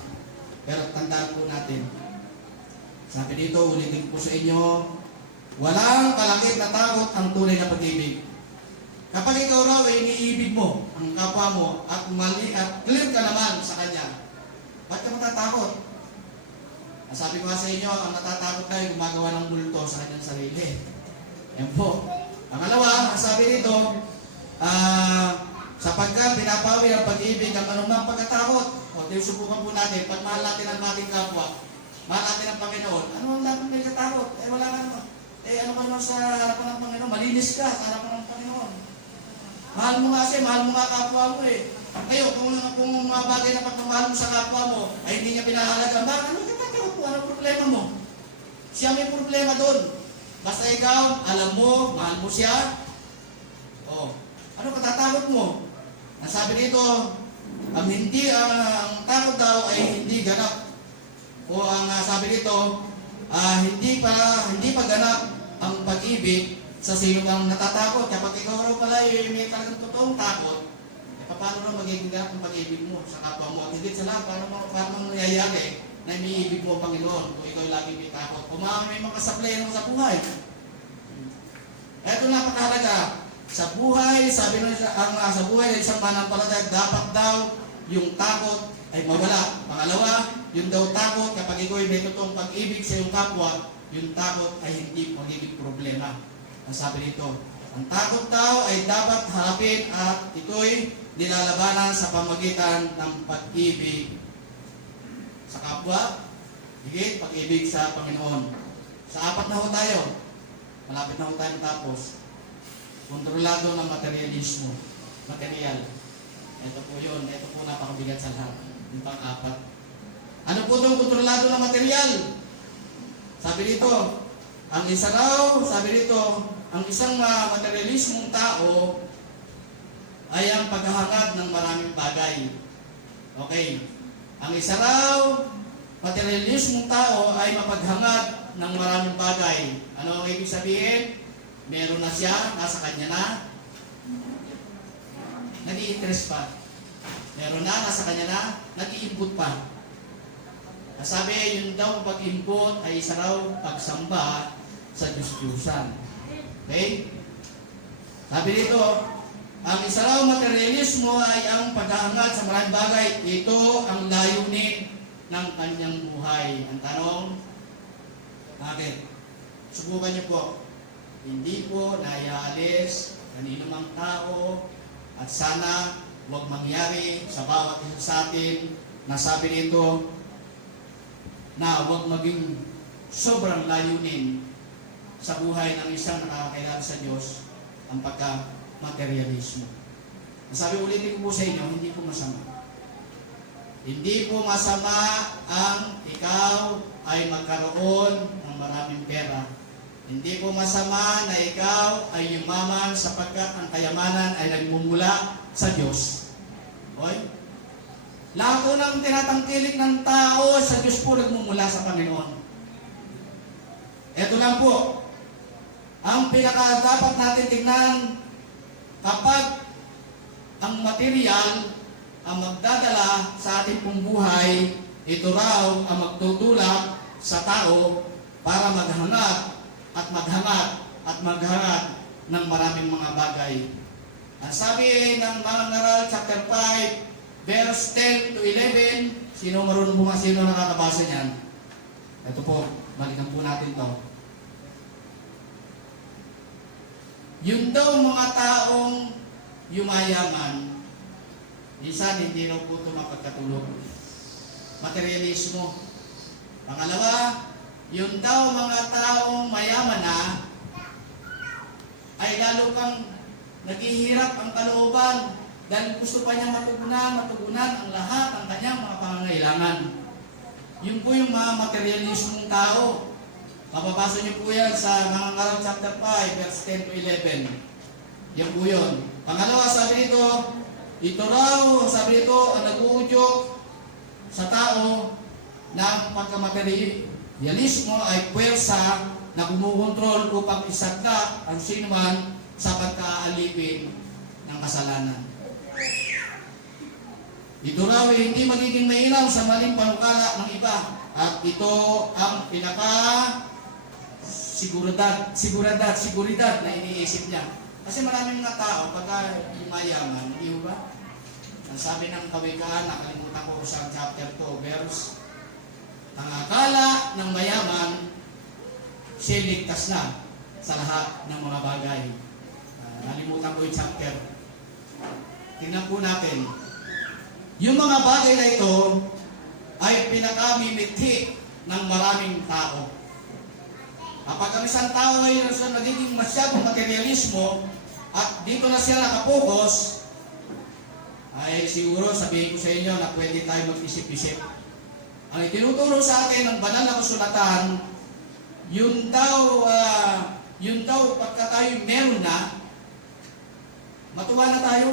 Pero tandaan po natin, sabi dito, ulitin po sa inyo, walang kalakip na takot ang tunay na pag-ibig. Kapag ikaw raw ay iniibig mo ang kapwa mo at clear ka naman sa kanya, ba't ka matatakot? Sabi ko nga sa inyo, ang natatakot tayo gumagawa ng multo sa kanyang sarili. Yan po. Pangalawa, ang sabi dito, sapagkat pinapawi ang pag-ibig ang anumang pagkatakot. O, subukan po natin, pag mahal natin ang ating kapwa, mahal natin ang Panginoon, ano ang dapat may katakot? Wala ka naman. Ano ka naman sa harapan ng Panginoon? Malinis ka sa harapan ng Panginoon. Mahal mo nga siya, mahal mo nga kapwa mo eh. Ngayon, kung mga bagay na pagmamahal mo sa kapwa mo, ay hindi niya pinahalaga, bakit ano katakot mo? Ano problema mo? Siya may problema doon. Basta ikaw, alam mo, mahal mo siya. O, ano katatakot mo? Nasabi dito, ang takot daw ay hindi ganap. O ang sabi dito, hindi pa ganap ang pag-ibig sa sino kang natatakot. Kapag ikaw raw pala may talagang totoong takot, paano na magiging ganap ang pag-ibig mo sa kapwa mo? At higit sa lahat, paano mangyayari na iniibig mo, Panginoon, kung ikaw lagi may takot? Kung may mga kasaplayan mo sa buhay. Ito napakahalaga. Sa buhay, sabi nung sa buhay ng isang mananampalataya, dapat daw yung takot ay mawala. Pangalawa, yung daw takot, kapag ikaw may totoong pag-ibig sa iyong kapwa, yung takot ay hindi magiging problema. Ang sabi dito, ang takot daw ay dapat harapin at ito'y nilalabanan sa pamagitan ng pag-ibig sa kapwa, higit pag-ibig sa Panginoon. Sa apat na ho tayo, malapit na ho tayo matapos. Kontrolado ng materialismo. Material. Ito po yun. Ito po napakabigat sa lahat. Yung pang-apat. Ano po itong kontrolado ng material? Sabi dito, ang isa raw, sabi dito, ang isang materialismong tao ay ang paghahangad ng maraming bagay. Okay. Ang isa raw, materialismong tao ay mapaghangad ng maraming bagay. Ano ang ibig sabihin? Meron na siya, nasa kanya na, nag-i-interest pa. Meron na, nasa kanya na, nag-i-input pa. Sabi, yun daw pag-input ay isa raw pagsamba sa Diyos-Diyusan. Okay? Sabi dito, ang isa raw materialismo ay ang paghahangad sa maraming bagay. Ito ang layunin ng kanyang buhay. Ang tanong, bakit? Subukan niyo po. Hindi po naiaalis kanino mang tao at sana huwag mangyari sa bawat isa sa atin na sabi nito na huwag maging sobrang layunin sa buhay ng isang nakakakilala sa Diyos ang pagka-materialismo. Sabi ulitin ko po sa inyo, hindi po masama. Hindi po masama ang ikaw ay magkaroon ng maraming pera. Hindi po masama na ikaw ay yumaman sapagkat ang kayamanan ay nagmumula sa Diyos. Okay? Lahat po ng tinatangkilik ng tao sa Diyos po nagmumula sa Panginoon. Ito lang po. Ang pinaka dapat natin tingnan kapag ang material ang magdadala sa ating pong buhay, ito raw ang magtutulak sa tao para maghanap at maghanap at maghanap ng maraming mga bagay. Ang sabi ng mga ngaral, chapter 5, verse 10 to 11, sino marunong bumasa, sino nakakabasa niyan? Ito po, balikan po natin to. Yung daw mga taong yumayaman, minsan hindi raw po ito mapagkatulog. Materialismo. Pangalawa, yung daw mga taong mayaman na, ay lalo kang naghihirap ang kalooban dahil gusto pa niya matugunan ang lahat ng kanyang mga pangangailangan. Yun po yung mga materialismong tao. Mababasa niyo po yan sa mga ngaral chapter 5, verse 10 to 11. Yan po yun. Pangalawa, sabi nito, ito raw, sabi nito, ang nag-uudyok sa tao ng pagkamaterialismo ay puwersa na kumukontrol upang isadla ang sinuman sa pagkaalipin ng kasalanan. Ito raw ay hindi magiging mainam sa maling panukala ng iba. At ito ang seguridad na iniisip niya. Kasi maraming mga tao, pagka mayaman, hindi ba? Ang sabi ng Kawikaan, nakalimutan ko sa chapter 2, verse, ang akala ng mayaman, siya ligtas na sa lahat ng mga bagay. Nalimutan ko yung chapter. Tingnan po natin. Yung mga bagay na ito ay pinakamimithi ng maraming tao. Kapag ang isang tao ay nagiging masyadong materialismo at dito na siya nakapokus, ay siguro sabihin ko sa inyo na pwede tayo mag-isip-isip. Ang itinuturo sa atin ng banal na kasulatan, yun daw pagka tayo meron na, matuwa na tayo.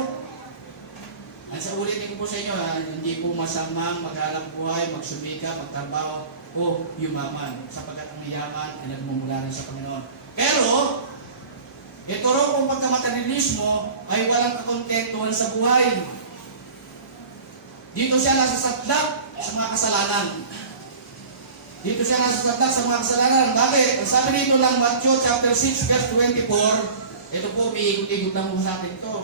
At sa ulitin ko po sa inyo, hindi po masamang maghanap buhay, magsumika, magtrabaho, o yumaman, sapagkat ang yaman ay nagmumula rin sa Panginoon. Pero, ito raw kung pagkamaterialismo ay walang kakontentuhan sa buhay. Dito siya nasasadlak sa mga kasalanan. Dito siya nasasadlak sa mga kasalanan. Bakit? Ang sabi dito lang, Matthew chapter 6, verse 24, ito po, biigot-igot lang po sa atin ito.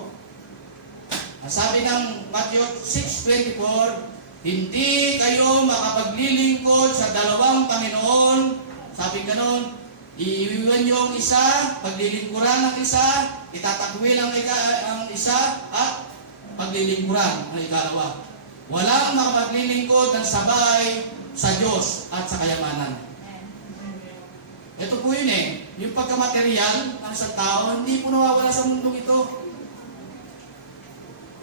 Ang sabi ng Matthew 6:24, hindi kayo makapaglilingkod sa dalawang Panginoon. Sabi ganon, iiwan niyo ang isa, paglilingkuran ang isa, itatakwil ang isa, at paglilingkuran ang ikalawa. Walang makapaglilingkod ng sabay sa Diyos at sa kayamanan. Ito po yun yung pagkamaterial ng isang tao, hindi po nawawala sa mundong ito.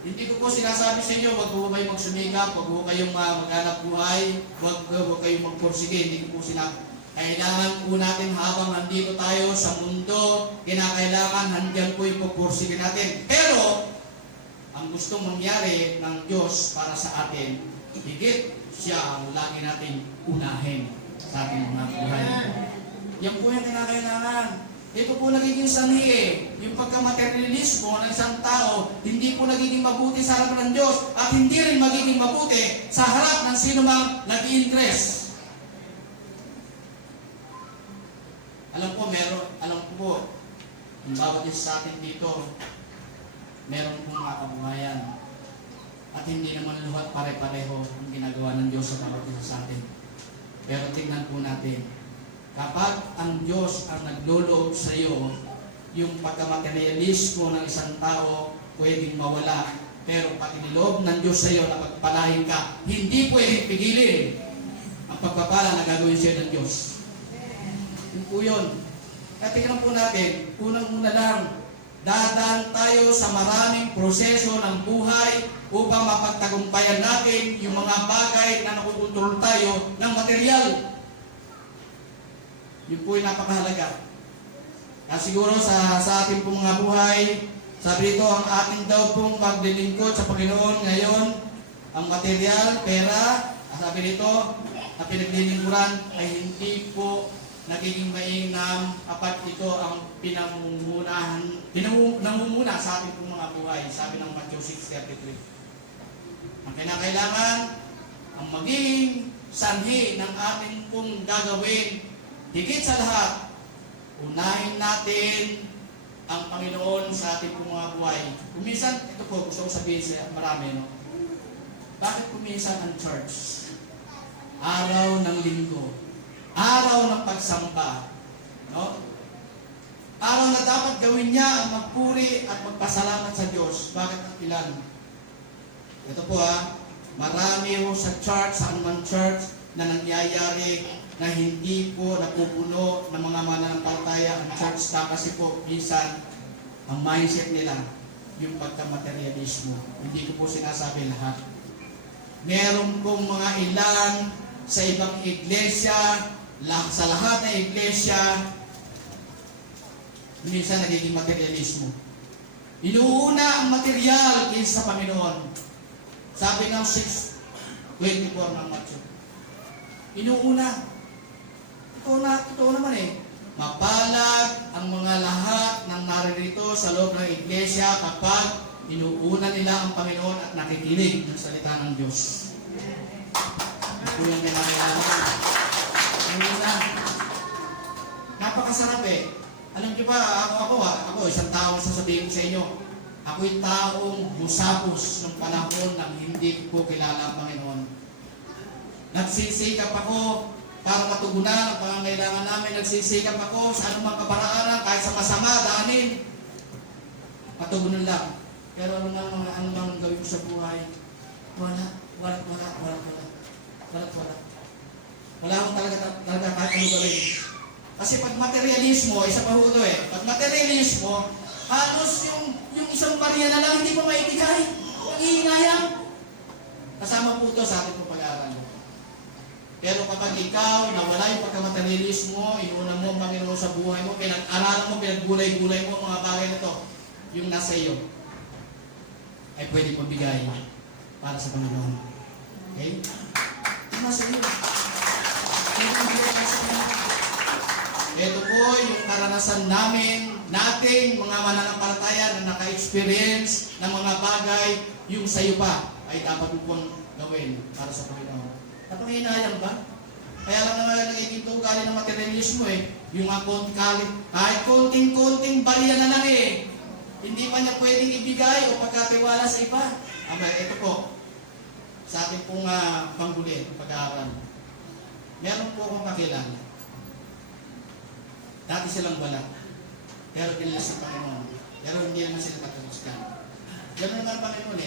Hindi ko po sinasabi sa inyo, wag po kayong magsumikap, wag po kayong maghanap buhay, wag kayong magpursige. Hindi ko po sinabi. Kailangan po natin habang nandito tayo sa mundo, kinakailangan handyan po yung pagpursige natin. Pero, ang gustong mangyari ng Diyos para sa atin, higit siya ang lagi nating unahin sa ating mga buhay. Yan po yung kinakailangan. Ito po nagiging sanhi yung pagkamaterialismo ng isang tao, hindi po nagiging mabuti sa harapan ng Diyos at hindi rin magiging mabuti sa harap ng sino mang nag-i-interest. Alam ko po, ang bawat isa sa atin dito, meron pong mga kabuhayan at hindi naman luhat pare-pareho ang ginagawa ng Diyos sa bawat isa sa atin. Pero tingnan po natin, kapag ang Diyos ang nagluloob sa iyo, yung pagkamaterialismo ng isang tao pwedeng mawala. Pero pag iniloob ng Diyos sa iyo na pagpalahin ka, hindi pwedeng pigilin ang pagpapala na gagawin siya ng Diyos. Yun po yun. Kaya tingnan po natin, unang-una lang, dadaan tayo sa maraming proseso ng buhay upang mapagtagumpayan natin yung mga bagay na nakukontrol tayo ng material. Yun po yung napakahalaga. Kaya siguro sa ating pong mga buhay, sabi dito, ang ating daw pong paglilingkod sa Panginoon ngayon, ang material, pera, sabi dito, na pinaglilingkuran ay hindi po nagiging mainam apat ito ang namumuna sa ating pong mga buhay, sabi ng Matthew 6:33. Ang kinakailangan, ang maging sanhi ng ating pong gagawin, higit sa lahat, unahin natin ang Panginoon sa ating pong mga buhay. Kuminsan, ito po, gusto ko sabihin sa marami, no? Bakit kuminsan ang church? Araw ng linggo, araw ng pagsamba, no? Araw na dapat gawin niya ang magpuri at magpasalamat sa Diyos. Bakit ang ilan? Ito po marami ho sa church, sa anumang church, na nangyayari na hindi po napupuno ng mga mananampalataya ang church na kasi po minsan ang mindset nila yung pagka-materialismo. Hindi ko po sinasabi lahat. Meron pong mga ilan sa ibang iglesia, sa lahat ng iglesia, minsan nagiging materialismo. Inuuna ang material kaysa sa Panginoon. Sabi ng 6:24 ng Matthew. Inuuna. Totoo naman Mapalad ang mga lahat ng naririto sa loob ng iglesia kapag inuuna nila ang Panginoon at nakikinig ng salita ng Diyos. Ito yung kailangan. Inuuna. Napakasarap Alam niyo ba, ako isang taong sasabihin ko sa inyo, ako'y taong musapos ng panahon ng hindi ko kilala ang Panginoon. Nagsisikap ako para matugunan ang pangangailangan namin. Nagsisikap ako sa anumang kaparaanan, kahit sa masama, daanin. Matugunan lang. Pero anumang gawin ko sa buhay, wala. Wala akong talaga kahit ano gawin. Kasi pag materialismo, isa pa hulo pag materialismo, halos yung isang barya na lang hindi pa maibigay. Nanghihinayang. Kasama po ito sa ating pag-aaral. Pero kapag ikaw, nawala yung pagkamaterialismo, inuuna mo ang Panginoon sa buhay mo, pinag-aralan mo, pinaggulay-gulay mo mga bagay na ito, yung nasa iyo, ay pwede mabigay para sa Panginoon. Okay? Yung nasa iyo. Ito po yung karanasan nating mga mananampalataya na naka-experience ng mga bagay, yung sa iyo pa ay dapat mo pong gawin para sa Panginoon. Napanghinayang ba? Kaya lang naman nagiging tugali ng materialismo yung kahit konting-konting barya na lang hindi pa niya pwedeng ibigay o pagkatiwala sa iba. Ito po, sa ating pong pangguli, pag-aaral. Meron po akong kakilala. Dati silang wala. Pero kinala sa Panginoon. Pero hindi naman sila katuluskan. Ganun naman ang Panginoon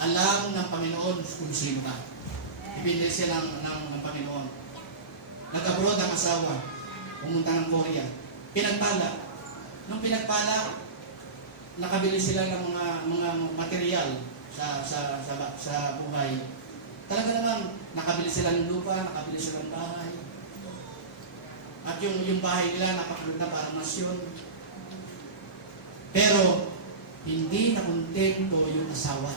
Alam ng Panginoon kung sino ka. Ipinili siya ng Panginoon. Nag-abroad ang asawa. Pumunta ng Korea. Pinagpala. Nung pinagpala, nakabili sila ng mga material sa buhay. Talaga naman, nakabili sila ng lupa, nakabili sila ng bahay. At yung bahay nila napakaganda para masyon. Pero hindi nakontento yung asawa.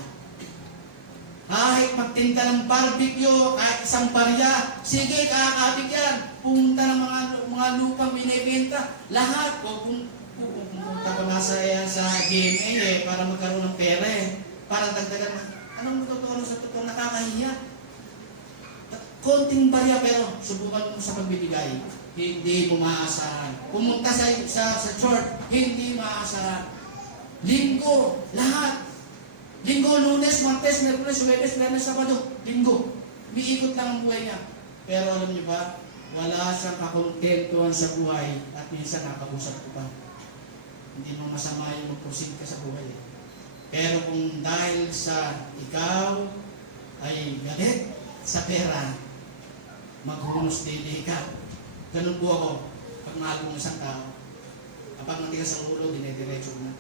Kahit magtinda ng barbecue, kahit isang barya, sige, kakabig yan. Punta ng mga lupang binibenta. Lahat. O kung punta pa nga sa GMA para magkaroon ng pera para dagdagan. Anong matutulong sa totoo? Nakakahiya. Konting barya pero subukan mo sa pagbibigay. Hindi mo maaasahan. Pumunta sa church, hindi maaasahan. Linggo, lahat. Linggo, Lunes, Martes, Miyerkules, Huwebes, Biyernes, Sabado. Linggo. Umiikot lang ang buhay niya. Pero alam niyo ba, wala siyang kakontentuhan sa buhay at minsan nakapag-usap ko pa. Hindi mo masama yung mag-proceed ka sa buhay. Pero kung dahil sa ikaw ay galit sa pera, maghunos dili ka. Ganun po ako pag mahal mong isang tao. Kapag matigas ang ulo, dinediretso na.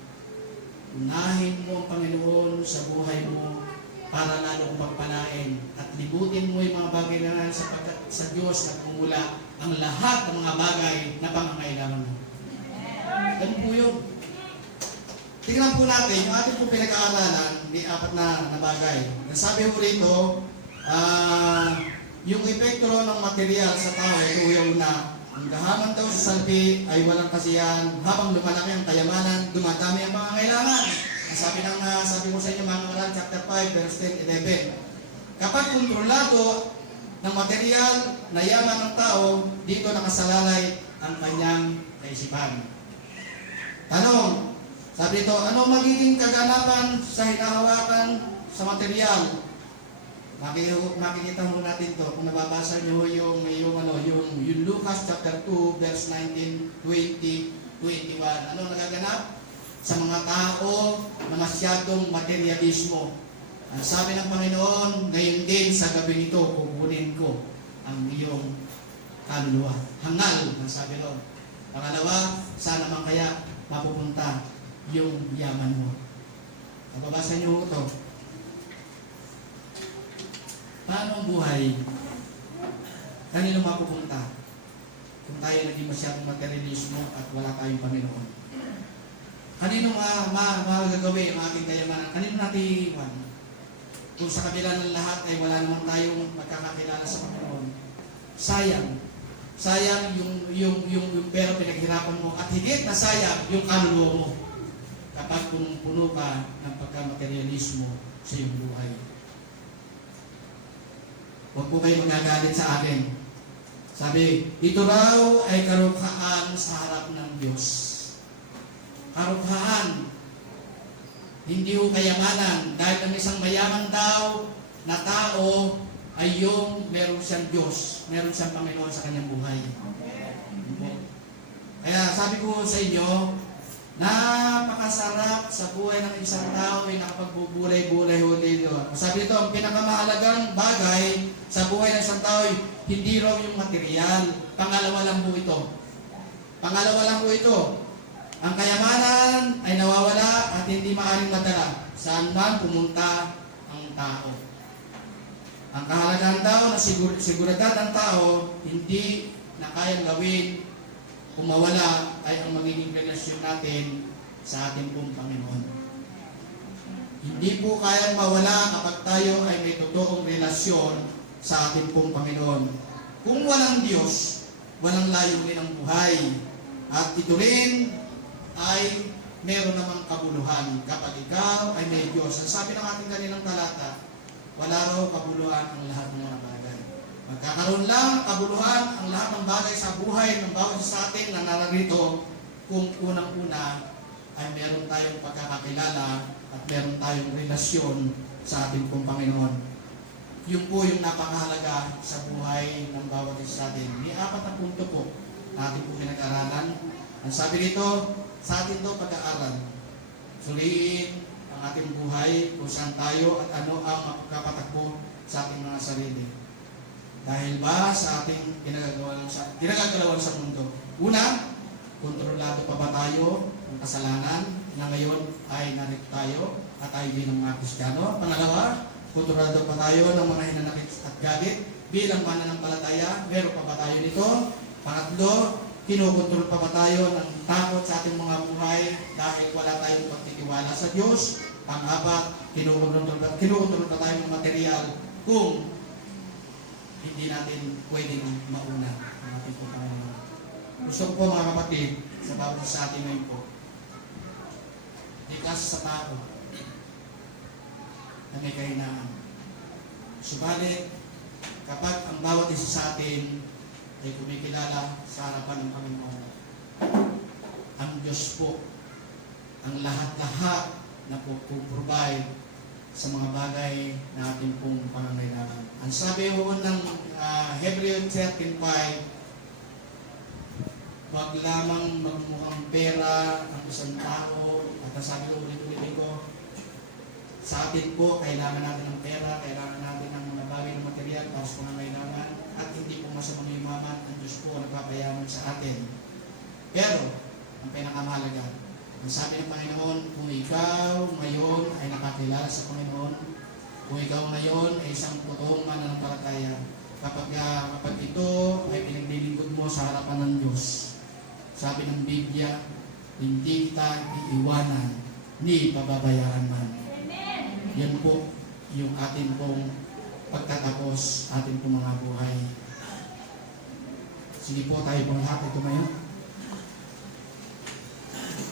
Unahin mo ang Panginoon sa buhay mo para lalo kong pagpalain at libutin mo yung mga bagay na sapagkat sa Diyos nagmumula ang lahat ng mga bagay na pangangailangan mo. Ganun po yun. Tingnan po natin, yung ating po pinag-aaralan, may apat na bagay. Nasabi po rito, yung epekto ng material sa tao, ito yung una, Ang gahaman daw sa salpi ay walang kasiyahan. Habang lumalaki ang kayamanan, dumadami ang pangangailangan. Ang sabi ko sa inyo mga ngalan, chapter 5, verse 10, 11. Kapag kontrolado ng material na yaman ng tao, dito nakasalalay ang kanyang kaisipan. Tanong, sabi ito, ano magiging kaganapan sa hinahawakan sa material? Makikita mo natin to kung nababasa niyo yung Lucas chapter 2 verse 19, 20, 21. Ano nagaganap sa mga tao na masyadong materialismo? Sabi ng Panginoon, ngayon din sa gabi nito kukunin ko ang iyong kaluluwa. Hangal, ang sabi doon. Pangalawa, saan naman kaya mapupunta yung yaman mo? Nababasa niyo ito. Paano ang buhay? Kanino mapupunta? Kung tayo naging masyadong materialismo at wala tayong Panginoon. Kanino magagawin ang ating kayamanan? Kanino natin iiwan? Kung sa kabila ng lahat ay wala naman tayong magkakakilala sa Panginoon. Sayang. Sayang yung pera pinaghirapan mo at higit na sayang yung kaluluwa mo kapag puno ka ng pagkamaterialismo sa iyong buhay. Huwag po kayo magagalit sa akin. Sabi, ito raw ay karukhaan sa harap ng Diyos. Karukhaan. Hindi ho kayamanan. Dahil ang isang mayaman daw na tao ay yung meron siyang Diyos. Meron siyang Panginoon sa kanyang buhay. Kaya sabi ko sa inyo, napakasarap sa buhay ng isang tao ay nakapagbuburay-buray ho dito. Sabi ito, ang pinakamahalagang bagay sa buhay ng isang tao ay hindi raw yung material. Pangalawa lang po ito. Pangalawa lang po ito. Ang kayamanan ay nawawala at hindi maaaring madala saan man pumunta ang tao. Ang kahalagahan daw na seguridad ng tao hindi na kayang gawin kung mawala ay ang magiging relasyon natin sa ating pong Panginoon. Hindi po kayang mawala kapag tayo ay may totoong relasyon sa ating pong Panginoon. Kung walang Diyos, walang layunin ang buhay. At ito rin ay meron namang kabuluhan kapag ikaw ay may Diyos. Ang sabi ng ating kanilang talata, wala raw kabuluhan ang lahat ng mga bagay. Magkakaroon lang kabuluhan ang lahat ng bagay sa buhay ng bawat sa atin na nararito kung unang-una ay meron tayong pagkakakilala at meron tayong relasyon sa ating pong Panginoon. Yun po yung napakahalaga sa buhay ng bawat isa sa atin. May 4 na punto po na ating po pinag-aralan. Ang sabi dito, sa atin to pag-aaral. Suriin ang ating buhay kung saan tayo at ano ang makakapatakbo sa ating mga sarili. Dahil ba sa ating ginagagalawan sa mundo? Una, kontrolado pa ba tayo ng kasalanan na ngayon ay narito tayo at tayo bilang mga Kristiyano? Pangalawa, kontrolado pa tayo ng mga hinanakit at galit bilang mananampalataya? Meron pa ba tayo nito? Pangatlo, kinukontrol pa ba tayo ng takot sa ating mga buhay dahil wala tayong pagtitiwala sa Diyos? Pang-apat, kinukontrol pa tayo ng material kung hindi natin pwedeng mauna ang ating Panginoon. Gusto ko po mga kapatid, sa bawat sa atin ngayon po, likas sa tao na may kahinaan. Subalit, kapag ang bawat isa sa atin ay kumikilala sa harapan ng Panginoon, ang Diyos po, ang lahat-lahat na po provide sa mga bagay na ating pong pangangailangan. Ang sabi ho ng Hebrew 13:5, wag lamang magmukhang pera ang isang tao, at sabi ko ulit-ulit ko, sa atin po, kailangan natin ng pera, kailangan natin ng mga bagay ng material para sa pangangailangan, at hindi po masamang yumaman, ang Diyos po nagpapayaman sa atin. Pero, ang pinakamahalaga, ang sabi ng Panginoon, kung ikaw ngayon ay nakakilala sa Panginoon, kung ikaw ngayon ay isang totoong mananampalataya, kapag ito ay pinaglilingkod mo sa harapan ng Diyos, sabi ng Biblia, hindi kita iiwanan, ni pababayaan man. Yan po yung ating pong pagtatapos, ating pong mga buhay. Sige po tayo pong lahat ay tumayo.